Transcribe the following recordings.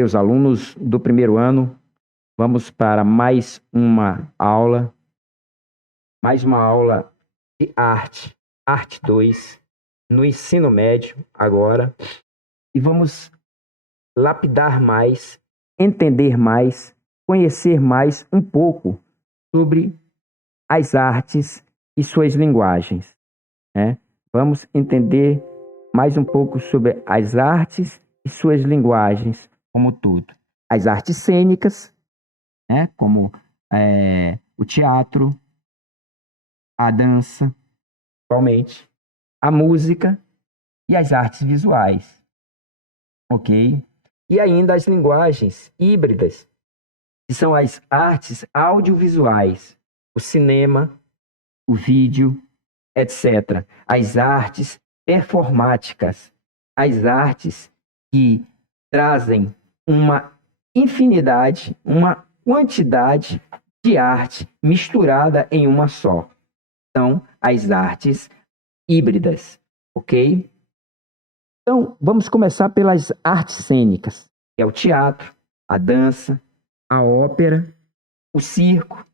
Meus alunos do primeiro ano, vamos para mais uma aula de arte 2, no ensino médio agora, e vamos lapidar mais, entender mais, conhecer mais um pouco sobre as artes e suas linguagens, né? Vamos entender mais um pouco sobre as artes e suas linguagens, como tudo. As artes cênicas, né? Como o teatro, a dança, principalmente, a música e as artes visuais, ok? E ainda as linguagens híbridas, que são as artes audiovisuais, o cinema, o vídeo, etc. As artes performáticas, as artes que trazem uma infinidade, uma quantidade de arte misturada em uma só. São as artes híbridas, ok? Então, vamos começar pelas artes cênicas, que é o teatro, a dança, a ópera, o circo,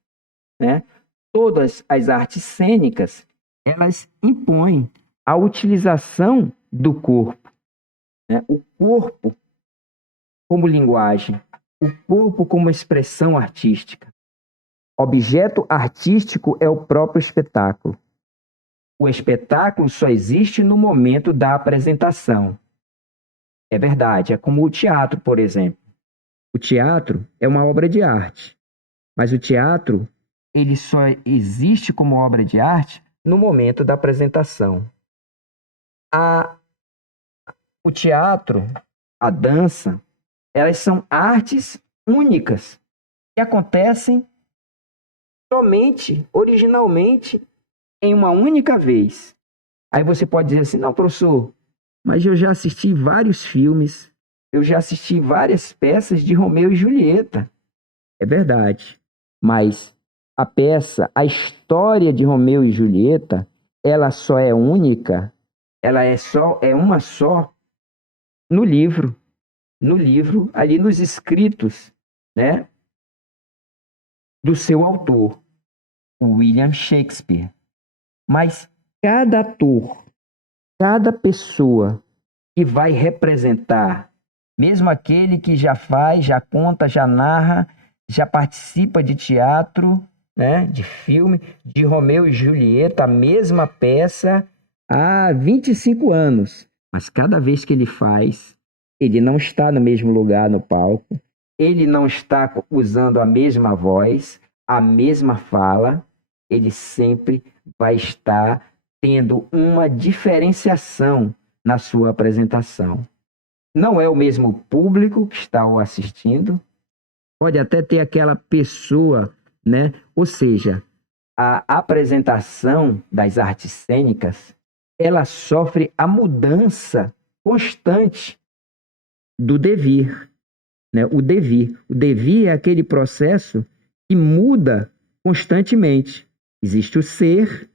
né? Todas as artes cênicas, elas impõem a utilização do corpo, né? O corpo como linguagem, o corpo como expressão artística. Objeto artístico é o próprio espetáculo. O espetáculo só existe no momento da apresentação. É verdade, é como o teatro, por exemplo. O teatro é uma obra de arte, mas o teatro, ele só existe como obra de arte no momento da apresentação. O teatro, a dança, elas são artes únicas que acontecem somente, originalmente, em uma única vez. Aí você pode dizer assim, não, professor, mas eu já assisti vários filmes, eu já assisti várias peças de Romeu e Julieta. É verdade, mas a peça, a história de Romeu e Julieta, ela só é única, ela é uma só no livro, ali nos escritos, né, do seu autor, o William Shakespeare. Mas cada ator, cada pessoa que vai representar, mesmo aquele que já faz, já conta, já narra, já participa de teatro, né, de filme, de Romeu e Julieta, a mesma peça há 25 anos. Mas cada vez que ele faz, ele não está no mesmo lugar no palco, ele não está usando a mesma voz, a mesma fala, ele sempre vai estar tendo uma diferenciação na sua apresentação. Não é o mesmo público que está o assistindo, pode até ter aquela pessoa, né? Ou seja, a apresentação das artes cênicas, ela sofre a mudança constante do devir, né? O devir é aquele processo que muda constantemente. Existe o ser,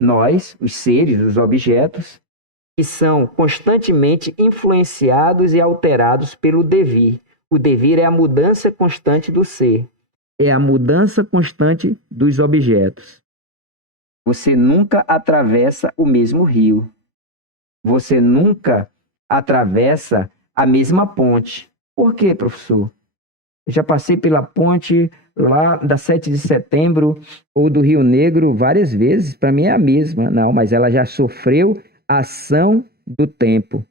nós, os seres, os objetos, que são constantemente influenciados e alterados pelo devir. O devir é a mudança constante do ser, é a mudança constante dos objetos. Você nunca atravessa o mesmo rio. Você nunca atravessa a mesma ponte. Por quê, professor? Eu já passei pela ponte lá da 7 de setembro ou do Rio Negro várias vezes. Para mim é a mesma. Não, mas ela já sofreu a ação do tempo.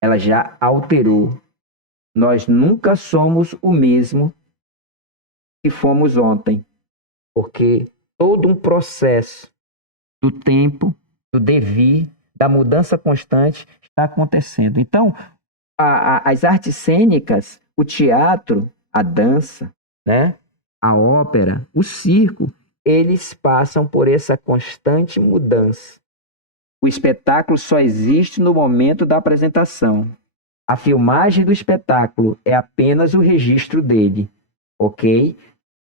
Ela já alterou. Nós nunca somos o mesmo que fomos ontem, porque todo um processo do tempo, do devir, da mudança constante está acontecendo. Então, as artes cênicas, o teatro, a dança, né? A ópera, o circo, eles passam por essa constante mudança. O espetáculo só existe no momento da apresentação. A filmagem do espetáculo é apenas o registro dele, ok?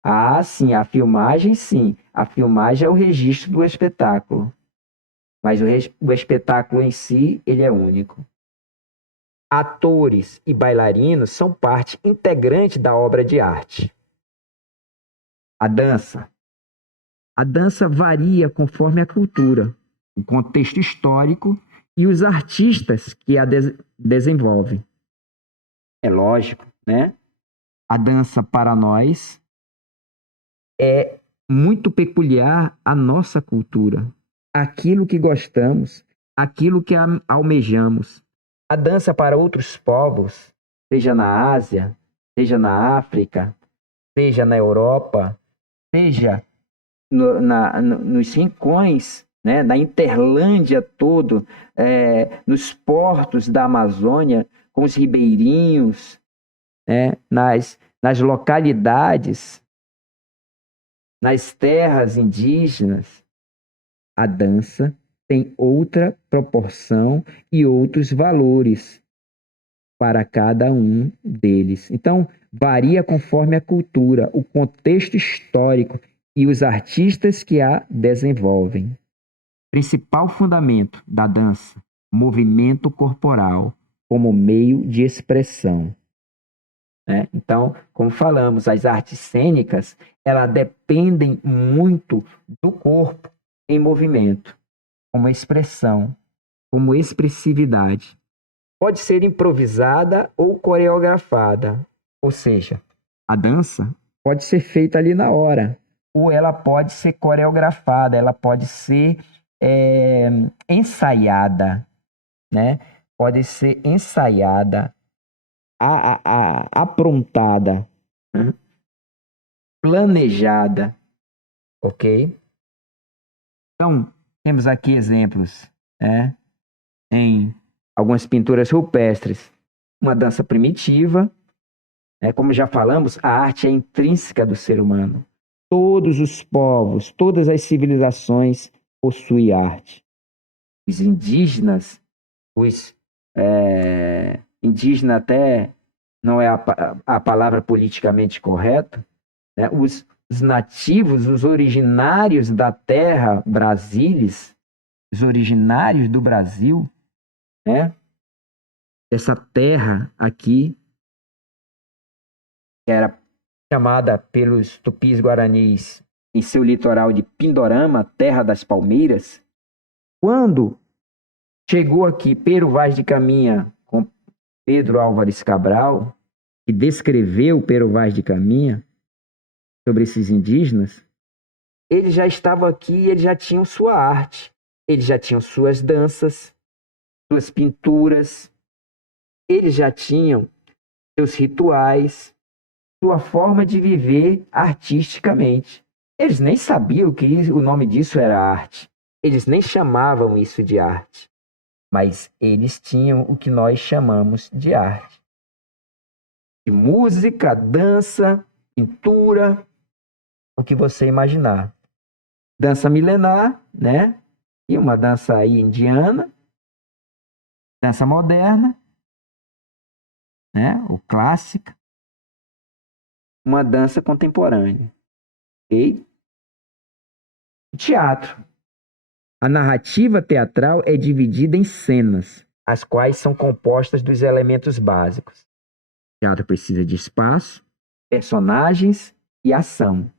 Ah, sim, a filmagem, sim. A filmagem é o registro do espetáculo. Mas o espetáculo em si, ele é único. Atores e bailarinos são parte integrante da obra de arte. A dança. A dança varia conforme a cultura, o contexto histórico e os artistas que a desenvolvem. É lógico, né? A dança para nós é muito peculiar à nossa cultura, aquilo que gostamos, aquilo que almejamos. A dança para outros povos, seja na Ásia, seja na África, seja na Europa, seja nos rincões, né, na Interlândia todo, nos portos da Amazônia, com os ribeirinhos, né, nas localidades, nas terras indígenas, a dança tem outra proporção e outros valores para cada um deles. Então, varia conforme a cultura, o contexto histórico e os artistas que a desenvolvem. Principal fundamento da dança: movimento corporal como meio de expressão. Então, como falamos, as artes cênicas, elas dependem muito do corpo em movimento, como expressão, como expressividade. Pode ser improvisada ou coreografada, ou seja, a dança pode ser feita ali na hora, ou ela pode ser coreografada, ela pode ser ensaiada, né? Pode ser ensaiada, aprontada, planejada, ok? Então, temos aqui exemplos, em algumas pinturas rupestres, uma dança primitiva, como já falamos, a arte é intrínseca do ser humano. Todos os povos, todas as civilizações possuem arte. Os indígenas, indígena até não é a palavra politicamente correta, né? Os nativos, os originários da terra Brasilis, os originários do Brasil, essa terra aqui, que era chamada pelos tupis guaranis em seu litoral de Pindorama, terra das palmeiras. Quando chegou aqui Pero Vaz de Caminha com Pedro Álvares Cabral, que descreveu Pero Vaz de Caminha sobre esses indígenas, eles já estavam aqui e eles já tinham sua arte, eles já tinham suas danças, suas pinturas, eles já tinham seus rituais, sua forma de viver artisticamente. Eles nem sabiam que o nome disso era arte. Eles nem chamavam isso de arte. Mas eles tinham o que nós chamamos de arte. De música, dança, pintura, o que você imaginar. Dança milenar, né? E uma dança aí indiana. Dança moderna, né? Ou clássica. Uma dança contemporânea. Ok? Teatro. A narrativa teatral é dividida em cenas, as quais são compostas dos elementos básicos. O teatro precisa de espaço, personagens e ação.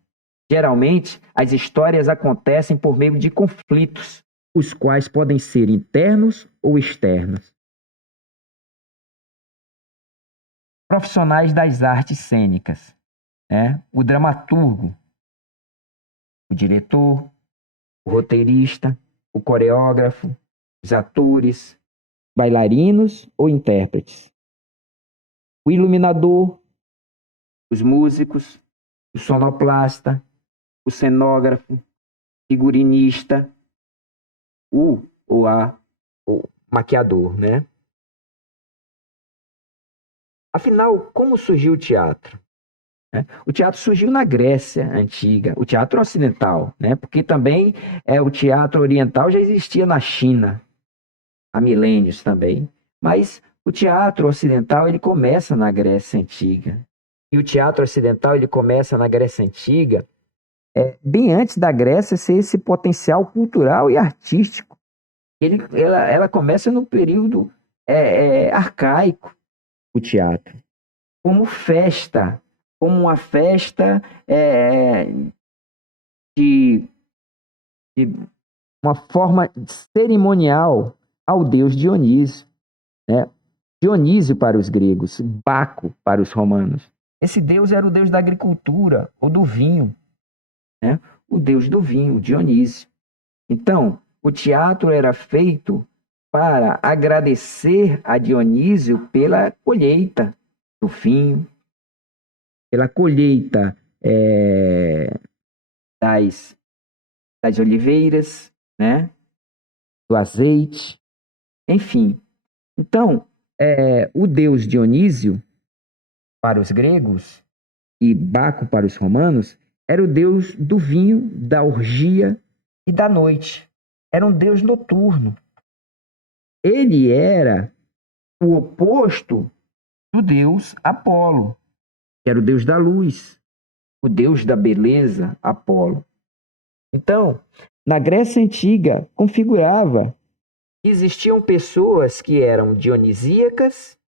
Geralmente, as histórias acontecem por meio de conflitos, os quais podem ser internos ou externos. Profissionais das artes cênicas. O dramaturgo, o diretor, o roteirista, o coreógrafo, os atores, bailarinos ou intérpretes, o iluminador, os músicos, o sonoplasta, o cenógrafo, figurinista, o maquiador, né? Afinal, como surgiu o teatro? O teatro surgiu na Grécia Antiga, o teatro ocidental, né? Porque também o teatro oriental já existia na China, há milênios também. Mas o teatro ocidental ele começa na Grécia Antiga. E o teatro ocidental ele começa na Grécia Antiga, bem antes da Grécia ser esse potencial cultural e artístico. Ela começa no período arcaico o teatro, como festa, como uma festa de, de uma forma cerimonial ao deus Dionísio, né? Dionísio para os gregos, Baco para os romanos. Esse deus era o deus da agricultura ou do vinho, né? O deus do vinho, Dionísio. Então, o teatro era feito para agradecer a Dionísio pela colheita do vinho, pela colheita das oliveiras, né? Do azeite, enfim. Então, o deus Dionísio, para os gregos, e Baco para os romanos, era o deus do vinho, da orgia e da noite. Era um deus noturno. Ele era o oposto do deus Apolo, que era o deus da luz, o deus da beleza, Apolo. Então, na Grécia Antiga, configurava que existiam pessoas que eram dionisíacas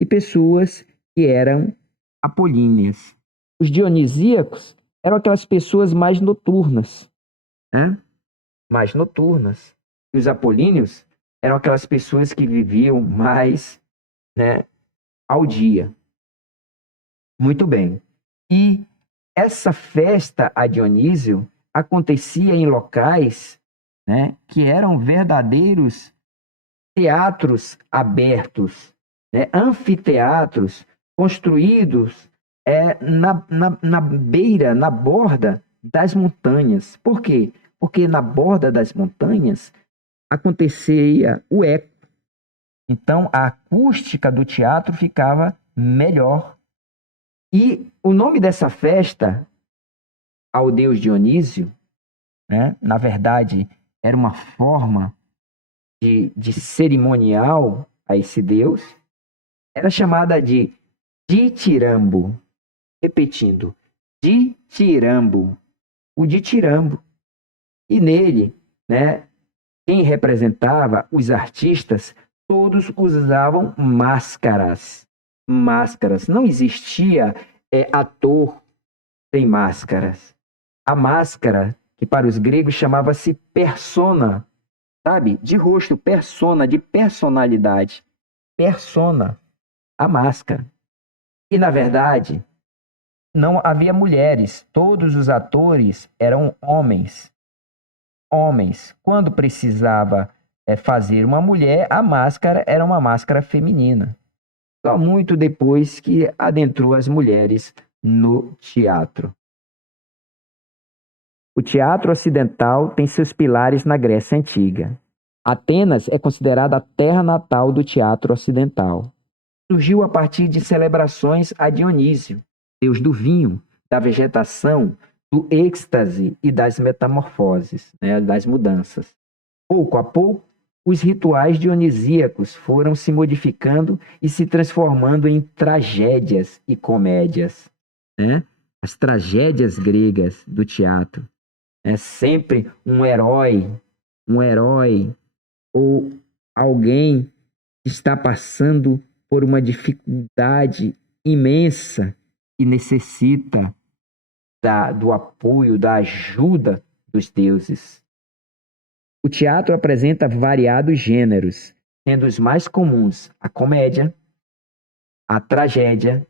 e pessoas que eram apolíneas. Os dionisíacos eram aquelas pessoas mais noturnas, né? Mais noturnas. E os apolíneos eram aquelas pessoas que viviam mais, né, ao dia. Muito bem. E essa festa a Dionísio acontecia em locais, né, que eram verdadeiros teatros abertos, né, anfiteatros construídos na beira, na borda das montanhas. Por quê? Porque na borda das montanhas acontecia o eco. Então a acústica do teatro ficava melhor. E o nome dessa festa ao deus Dionísio, né, na verdade, era uma forma de cerimonial a esse deus, era chamada de ditirambo. Repetindo, ditirambo. O ditirambo. E nele, né, quem representava os artistas, todos usavam máscaras. Máscaras. Não existia ator sem máscaras. A máscara, que para os gregos chamava-se persona, sabe? De rosto, persona, de personalidade. Persona, a máscara. E, na verdade, não havia mulheres. Todos os atores eram homens. Homens. Quando precisava fazer uma mulher, a máscara era uma máscara feminina. Só muito depois que adentrou as mulheres no teatro. O teatro ocidental tem seus pilares na Grécia Antiga. Atenas é considerada a terra natal do teatro ocidental. Surgiu a partir de celebrações a Dionísio, deus do vinho, da vegetação, do êxtase e das metamorfoses, né, das mudanças. Pouco a pouco, os rituais dionisíacos foram se modificando e se transformando em tragédias e comédias, né? As tragédias gregas do teatro. É sempre um herói ou alguém que está passando por uma dificuldade imensa e necessita do apoio, da ajuda dos deuses. O teatro apresenta variados gêneros, sendo os mais comuns a comédia, a tragédia,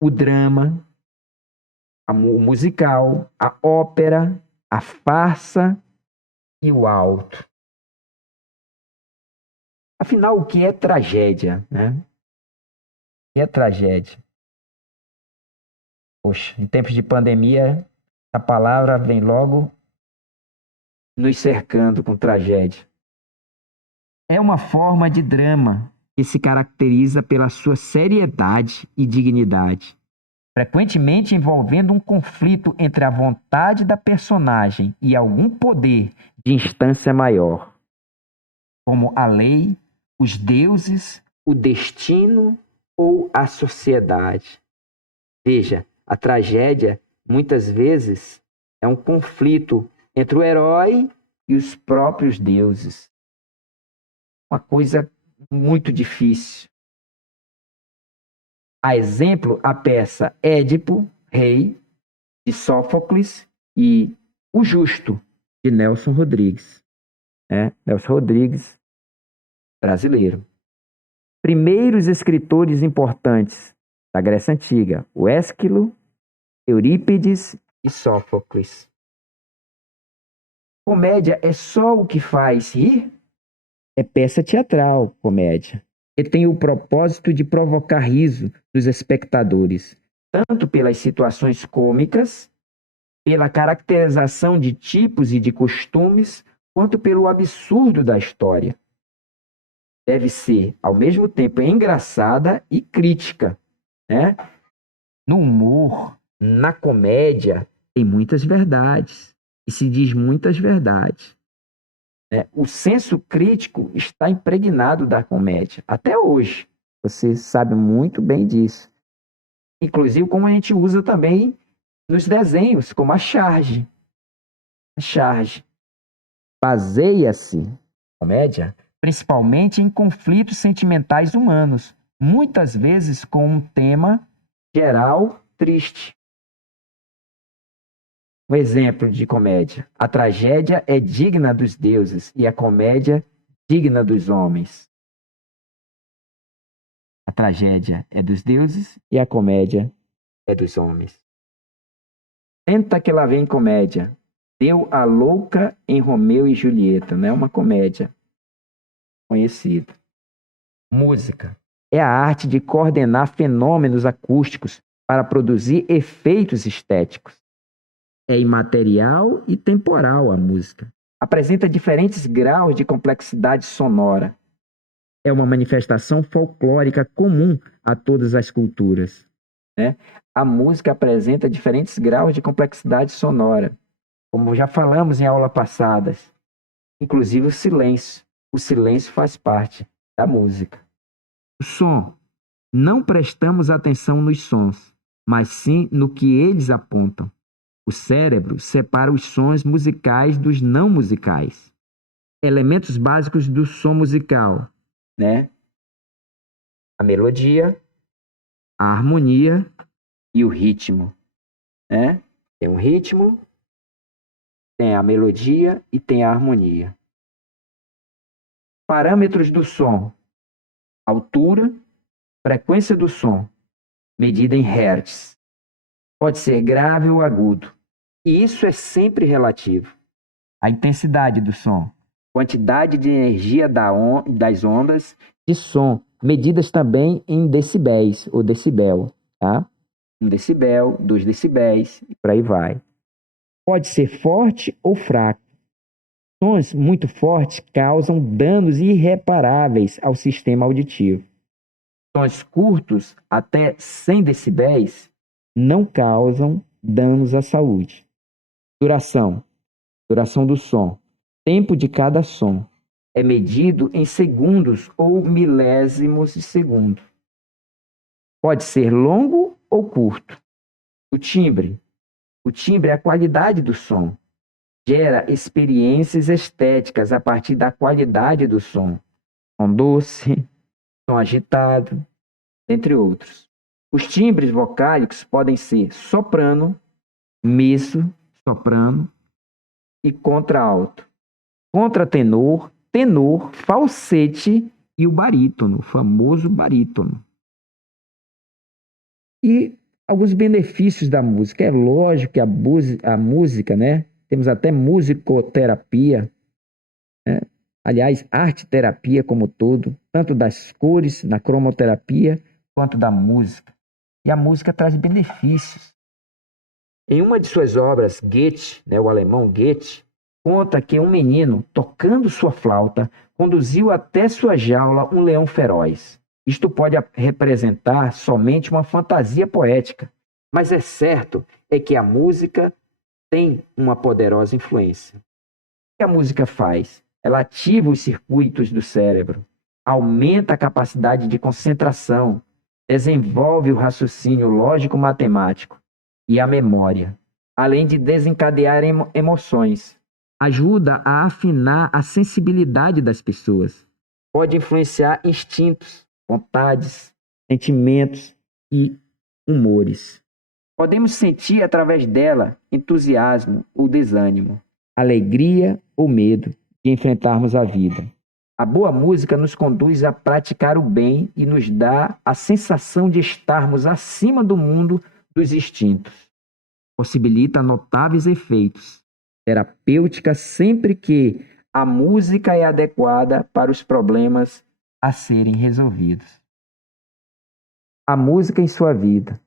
o drama, o musical, a ópera, a farsa e o alto. Afinal, o que é tragédia, né? O que é tragédia? Poxa, em tempos de pandemia, a palavra vem logo nos cercando com tragédia. É uma forma de drama que se caracteriza pela sua seriedade e dignidade, frequentemente envolvendo um conflito entre a vontade da personagem e algum poder de instância maior, como a lei, os deuses, o destino ou a sociedade. Veja, a tragédia, muitas vezes, é um conflito entre o herói e os próprios deuses. Uma coisa muito difícil. A exemplo, a peça Édipo, Rei, de Sófocles, e O Justo, de Nelson Rodrigues. Nelson Rodrigues, brasileiro. Primeiros escritores importantes da Grécia Antiga: o Ésquilo, Eurípides e Sófocles. Comédia é só o que faz rir? É peça teatral, comédia. E tem o propósito de provocar riso dos espectadores, tanto pelas situações cômicas, pela caracterização de tipos e de costumes, quanto pelo absurdo da história. Deve ser, ao mesmo tempo, engraçada e crítica, né? No humor, na comédia, tem muitas verdades, e se diz muitas verdades. O senso crítico está impregnado da comédia, até hoje. Você sabe muito bem disso. Inclusive, como a gente usa também nos desenhos, como a charge. A charge baseia-se, comédia, principalmente em conflitos sentimentais humanos, muitas vezes com um tema geral triste. Um exemplo de comédia: a tragédia é digna dos deuses e a comédia digna dos homens. A tragédia é dos deuses e a comédia é dos homens. Senta que lá vem comédia. Deu a louca em Romeu e Julieta, não é uma comédia conhecida. Música é a arte de coordenar fenômenos acústicos para produzir efeitos estéticos. É imaterial e temporal a música. Apresenta diferentes graus de complexidade sonora. É uma manifestação folclórica comum a todas as culturas. A música apresenta diferentes graus de complexidade sonora, como já falamos em aulas passadas. Inclusive o silêncio. O silêncio faz parte da música. O som. Não prestamos atenção nos sons, mas sim no que eles apontam. O cérebro separa os sons musicais dos não musicais. Elementos básicos do som musical, A melodia, a harmonia e o ritmo, Tem um ritmo, tem a melodia e tem a harmonia. Parâmetros do som: altura, frequência do som, medida em hertz. Pode ser grave ou agudo. E isso é sempre relativo. A intensidade do som, quantidade de energia das ondas de som, medidas também em decibéis ou decibel, tá? 1 decibel, 2 decibéis, e por aí vai. Pode ser forte ou fraco. Sons muito fortes causam danos irreparáveis ao sistema auditivo. Sons curtos, até 100 decibéis, não causam danos à saúde. Duração do som. Tempo de cada som. É medido em segundos ou milésimos de segundo. Pode ser longo ou curto. O timbre é a qualidade do som. Gera experiências estéticas a partir da qualidade do som. Som doce, som agitado, entre outros. Os timbres vocálicos podem ser soprano, meso, soprano e contralto. Contratenor, tenor, falsete e o barítono, o famoso barítono. E alguns benefícios da música. É lógico que a música, temos até musicoterapia, aliás, arte-terapia como todo, tanto das cores, na cromoterapia, quanto da música. E a música traz benefícios. Em uma de suas obras, Goethe, o alemão Goethe, conta que um menino, tocando sua flauta, conduziu até sua jaula um leão feroz. Isto pode representar somente uma fantasia poética, mas é certo que a música tem uma poderosa influência. O que a música faz? Ela ativa os circuitos do cérebro, aumenta a capacidade de concentração, desenvolve o raciocínio lógico-matemático e a memória, além de desencadear emoções. Ajuda a afinar a sensibilidade das pessoas. pode influenciar instintos, vontades, sentimentos e humores. Podemos sentir através dela entusiasmo ou desânimo, alegria ou medo de enfrentarmos a vida. A boa música nos conduz a praticar o bem e nos dá a sensação de estarmos acima do mundo dos instintos. Possibilita notáveis efeitos terapêuticos sempre que a música é adequada para os problemas a serem resolvidos. A música em sua vida.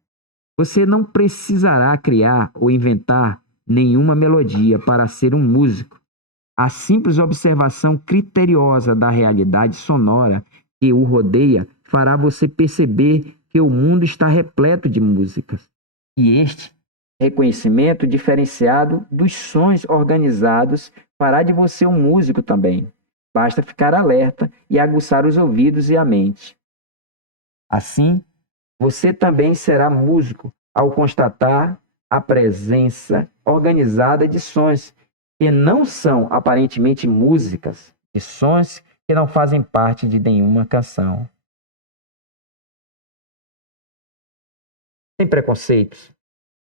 Você não precisará criar ou inventar nenhuma melodia para ser um músico. A simples observação criteriosa da realidade sonora que o rodeia fará você perceber que o mundo está repleto de músicas. E este reconhecimento diferenciado dos sons organizados fará de você um músico também. Basta ficar alerta e aguçar os ouvidos e a mente. Assim, você também será músico ao constatar a presença organizada de sons que não são aparentemente músicas, de sons que não fazem parte de nenhuma canção. Sem preconceitos.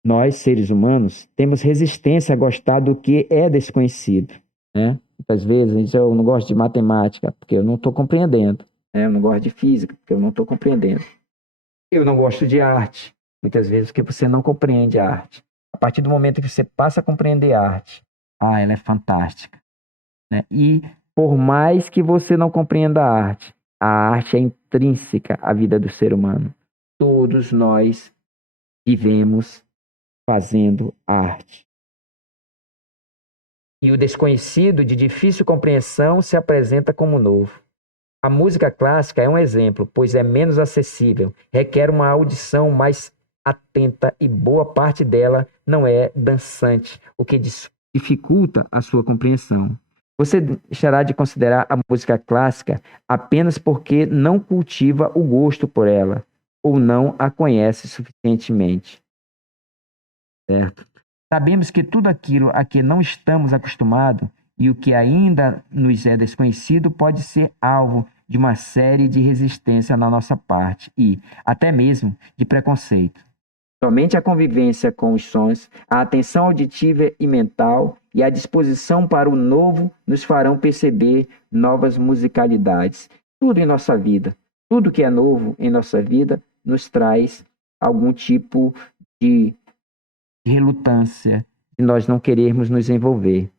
Nós, seres humanos, temos resistência a gostar do que é desconhecido. Né? Muitas vezes a gente diz, eu não gosto de matemática, porque eu não estou compreendendo. Eu não gosto de física, porque eu não estou compreendendo. Eu não gosto de arte, muitas vezes porque você não compreende a arte. A partir do momento que você passa a compreender a arte, ela é fantástica. Né? E por mais que você não compreenda a arte é intrínseca à vida do ser humano. Todos nós vivemos fazendo arte. E o desconhecido de difícil compreensão se apresenta como novo. A música clássica é um exemplo, pois é menos acessível, requer uma audição mais atenta e boa parte dela não é dançante, o que dificulta a sua compreensão. Você deixará de considerar a música clássica apenas porque não cultiva o gosto por ela ou não a conhece suficientemente. Certo? Sabemos que tudo aquilo a que não estamos acostumados e o que ainda nos é desconhecido pode ser alvo de uma série de resistência na nossa parte e até mesmo de preconceito. Somente a convivência com os sons, a atenção auditiva e mental e a disposição para o novo nos farão perceber novas musicalidades. Tudo em nossa vida, tudo que é novo em nossa vida nos traz algum tipo de relutância de nós não querermos nos envolver.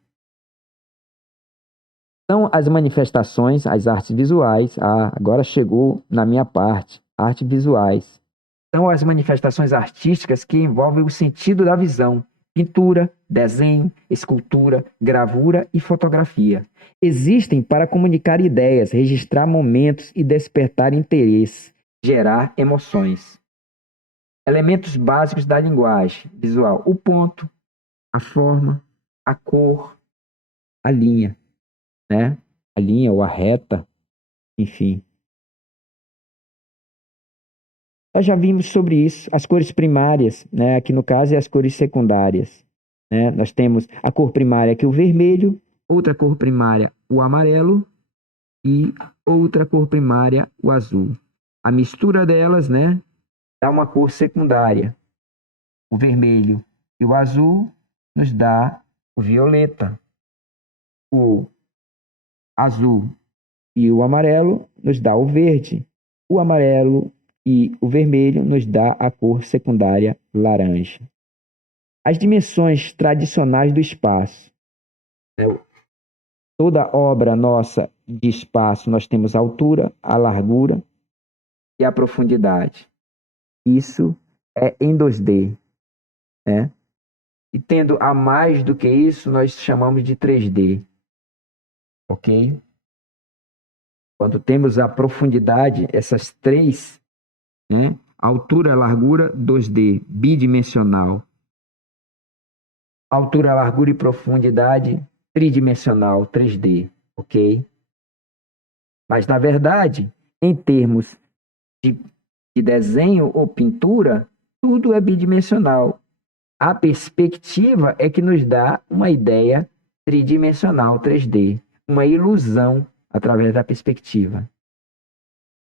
São as manifestações, as artes visuais. Agora chegou na minha parte, artes visuais. São as manifestações artísticas que envolvem o sentido da visão. Pintura, desenho, escultura, gravura e fotografia. Existem para comunicar ideias, registrar momentos e despertar interesse, gerar emoções. Elementos básicos da linguagem visual: o ponto, a forma, a cor, a linha. Né? A linha ou a reta, enfim. Nós já vimos sobre isso, as cores primárias, né? Aqui no caso é as cores secundárias. Né? Nós temos a cor primária que é o vermelho, outra cor primária o amarelo e outra cor primária o azul. A mistura delas, né, dá uma cor secundária. O vermelho e o azul nos dá o violeta. O azul e o amarelo nos dá o verde. O amarelo e o vermelho nos dá a cor secundária laranja. As dimensões tradicionais do espaço. Toda obra nossa de espaço, nós temos a altura, a largura e a profundidade. Isso é em 2D. Né? E tendo a mais do que isso, nós chamamos de 3D. Ok? Quando temos a profundidade, essas três, né? Altura, largura, 2D, bidimensional. Altura, largura e profundidade, tridimensional, 3D, ok? Mas, na verdade, em termos de desenho ou pintura, tudo é bidimensional. A perspectiva é que nos dá uma ideia tridimensional, 3D, uma ilusão através da perspectiva.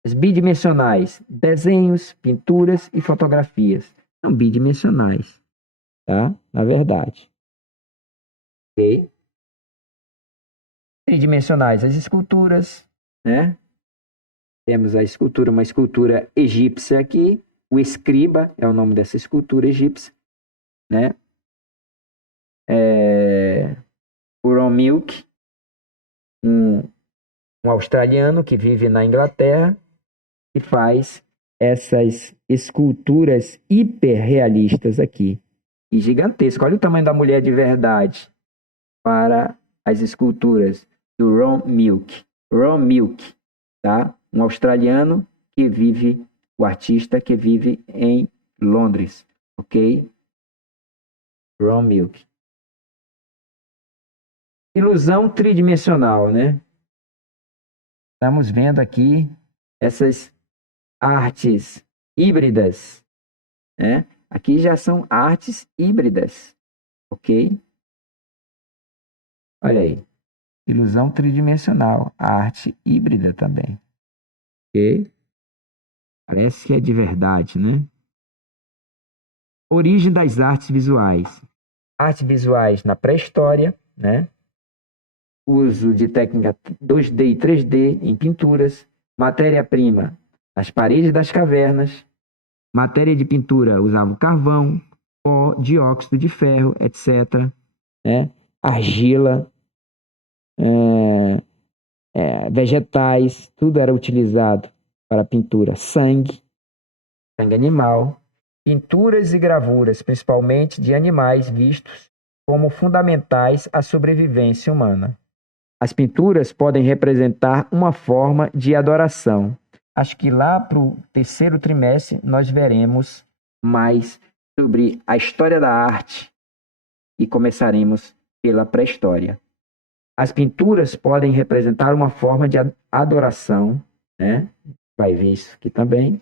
As bidimensionais, desenhos, pinturas e fotografias. São bidimensionais, tá? Na verdade. Ok? Tridimensionais, as esculturas, né? Temos a escultura, uma escultura egípcia aqui. O escriba é o nome dessa escultura egípcia, né? O Ron Milk, um australiano que vive na Inglaterra e faz essas esculturas hiperrealistas aqui. E gigantesco. Olha o tamanho da mulher de verdade para as esculturas do Ron Milk. Ron Milk, tá? Um australiano que vive, o artista que vive em Londres, ok? Ron Milk. Ilusão tridimensional, né? Estamos vendo aqui essas artes híbridas, né? Aqui já são artes híbridas, ok? Olha aí. Ilusão tridimensional, a arte híbrida também. Ok? Parece que é de verdade, né? Origem das artes visuais. Artes visuais na pré-história, né? Uso de técnica 2D e 3D em pinturas. Matéria-prima nas paredes das cavernas. Matéria de pintura usava carvão, pó, dióxido de ferro, etc. Argila, vegetais, tudo era utilizado para pintura. Sangue animal. Pinturas e gravuras, principalmente de animais vistos como fundamentais à sobrevivência humana. As pinturas podem representar uma forma de adoração. Acho que lá para o terceiro trimestre nós veremos mais sobre a história da arte e começaremos pela pré-história. As pinturas podem representar uma forma de adoração, né? Vai ver isso aqui também,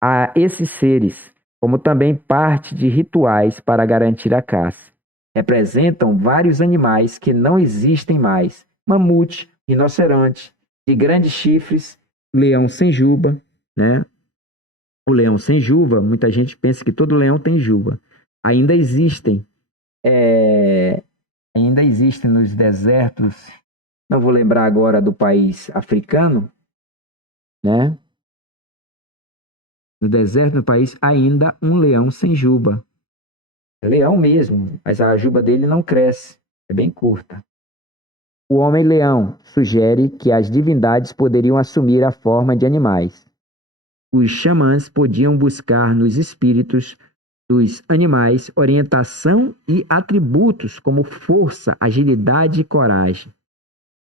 a esses seres, como também parte de rituais para garantir a caça. Representam vários animais que não existem mais: mamute, rinoceronte, de grandes chifres, leão sem juba, né? O leão sem juba, muita gente pensa que todo leão tem juba. Ainda existem nos desertos, não vou lembrar agora do país africano, né? No deserto do país, ainda um leão sem juba. É leão mesmo, mas a juba dele não cresce, é bem curta. O homem-leão sugere que as divindades poderiam assumir a forma de animais. Os xamãs podiam buscar nos espíritos dos animais orientação e atributos como força, agilidade e coragem.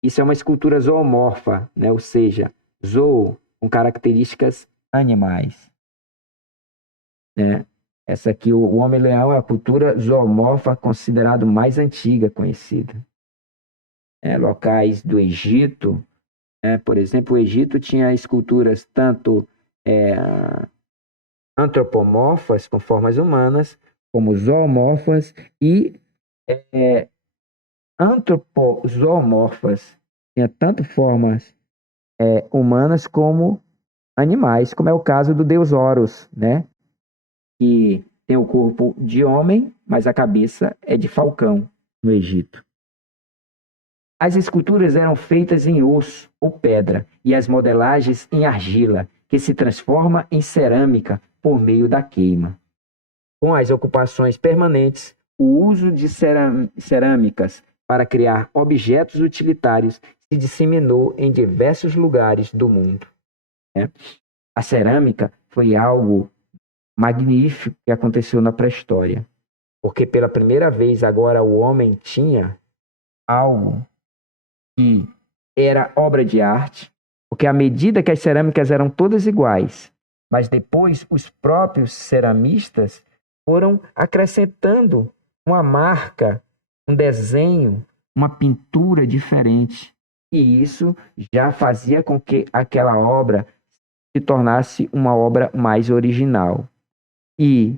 Isso é uma escultura zoomorfa, né? Ou seja, zoo com características animais. Né? Essa aqui, o homem-leão, é a cultura zoomorfa considerada mais antiga conhecida. Locais do Egito, por exemplo, o Egito tinha esculturas tanto antropomorfas, com formas humanas, como zoomorfas e antropozoomorfas. Tinha tanto formas humanas como animais, como é o caso do deus Horus, né? Que tem o corpo de homem, mas a cabeça é de falcão no Egito. As esculturas eram feitas em osso ou pedra e as modelagens em argila, que se transforma em cerâmica por meio da queima. Com as ocupações permanentes, o uso de cerâmicas para criar objetos utilitários se disseminou em diversos lugares do mundo. A cerâmica foi algo magnífico que aconteceu na pré-história, porque pela primeira vez agora o homem tinha algo que era obra de arte, porque à medida que as cerâmicas eram todas iguais, mas depois os próprios ceramistas foram acrescentando uma marca, um desenho, uma pintura diferente. E isso já fazia com que aquela obra se tornasse uma obra mais original. E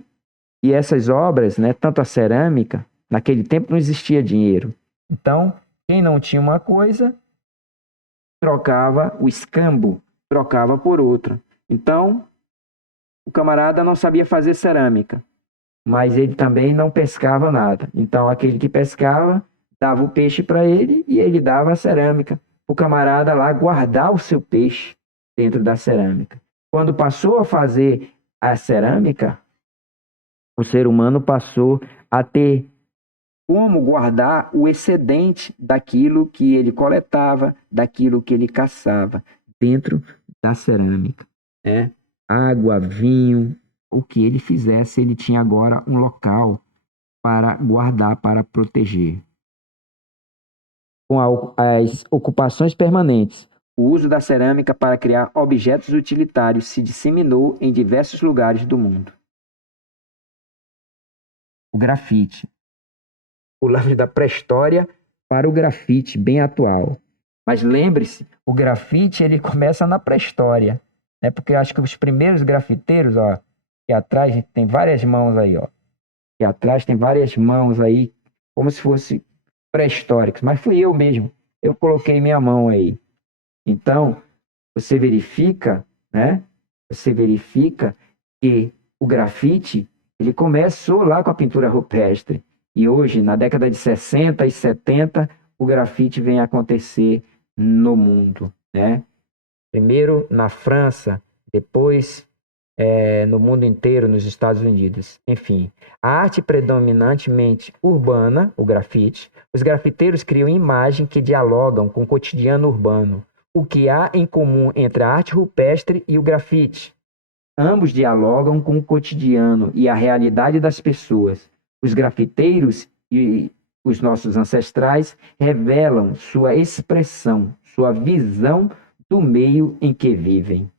essas obras, né, tanto a cerâmica, naquele tempo não existia dinheiro. Então, quem não tinha uma coisa, trocava o escambo, trocava por outra. Então, o camarada não sabia fazer cerâmica, mas ele também não pescava nada. Então, aquele que pescava dava o peixe para ele e ele dava a cerâmica. O camarada lá guardar o seu peixe dentro da cerâmica. Quando passou a fazer a cerâmica, o ser humano passou a ter como guardar o excedente daquilo que ele coletava, daquilo que ele caçava dentro da cerâmica, né? Água, vinho, o que ele fizesse, ele tinha agora um local para guardar, para proteger. Com as ocupações permanentes, o uso da cerâmica para criar objetos utilitários se disseminou em diversos lugares do mundo. O grafite. Pulamos da pré-história para o grafite bem atual. Mas lembre-se, o grafite ele começa na pré-história, né? Porque eu acho que os primeiros grafiteiros, ó, aqui atrás tem várias mãos aí, ó. Aqui atrás tem várias mãos aí, como se fosse pré-históricos, mas fui eu mesmo. Eu coloquei minha mão aí. Então, você verifica, né? Você verifica que o grafite, ele começou lá com a pintura rupestre. E hoje, na década de 60 e 70, o grafite vem a acontecer no mundo, né? Primeiro na França, depois no mundo inteiro, nos Estados Unidos. Enfim, a arte predominantemente urbana, o grafite, os grafiteiros criam imagens que dialogam com o cotidiano urbano. O que há em comum entre a arte rupestre e o grafite? Ambos dialogam com o cotidiano e a realidade das pessoas. Os grafiteiros e os nossos ancestrais revelam sua expressão, sua visão do meio em que vivem.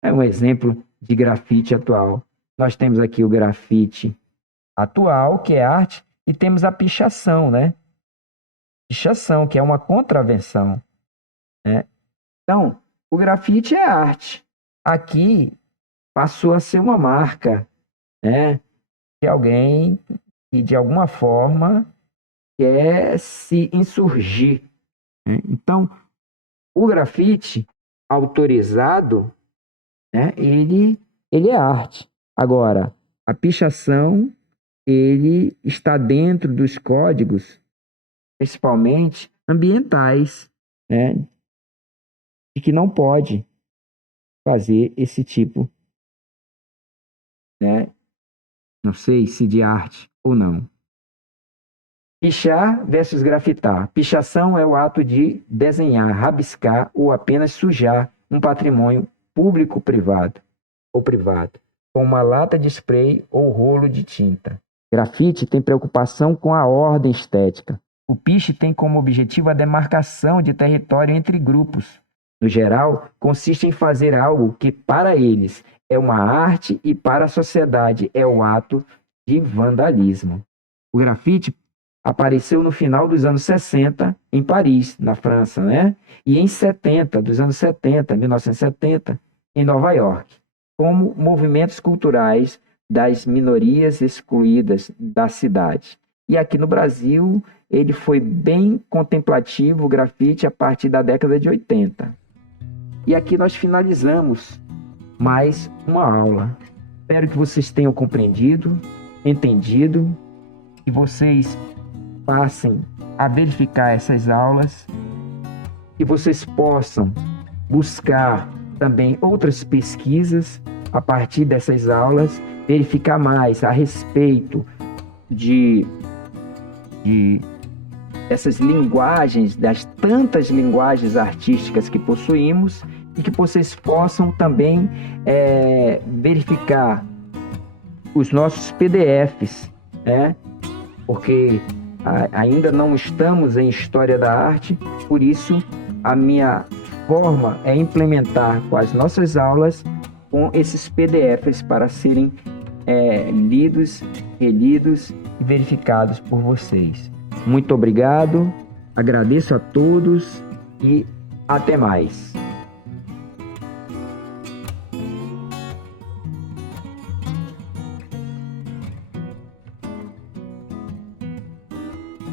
É um exemplo de grafite atual. Nós temos aqui o grafite atual, que é arte, e temos a pichação, né? Pichação, que é uma contravenção, né? Então, o grafite é arte. Aqui passou a ser uma marca, né? De alguém que, de alguma forma, quer se insurgir, né? Então, o grafite autorizado, né, ele é arte. Agora, a pichação, ele está dentro dos códigos, principalmente ambientais, né, de que não pode fazer esse tipo, né, não sei se de arte ou não. Pichar versus grafitar. Pichação é o ato de desenhar, rabiscar ou apenas sujar um patrimônio público ou privado, com uma lata de spray ou rolo de tinta. Grafite tem preocupação com a ordem estética. O piche tem como objetivo a demarcação de território entre grupos. No geral, consiste em fazer algo que para eles é uma arte e para a sociedade é o ato de vandalismo. O grafite apareceu no final dos anos 60 em Paris, na França, né? E em 70, dos anos 70, 1970, em Nova York, como movimentos culturais das minorias excluídas da cidade. E aqui no Brasil, ele foi bem contemplativo, o grafite, a partir da década de 80. E aqui nós finalizamos mais uma aula. Espero que vocês tenham compreendido, entendido, que vocês passem a verificar essas aulas, que vocês possam buscar também outras pesquisas a partir dessas aulas, verificar mais a respeito de essas linguagens, das tantas linguagens artísticas que possuímos, e que vocês possam também verificar os nossos PDFs, né? Porque ainda não estamos em História da Arte, por isso a minha forma é implementar com as nossas aulas com esses PDFs para serem lidos, relidos e verificados por vocês. Muito obrigado, agradeço a todos e até mais.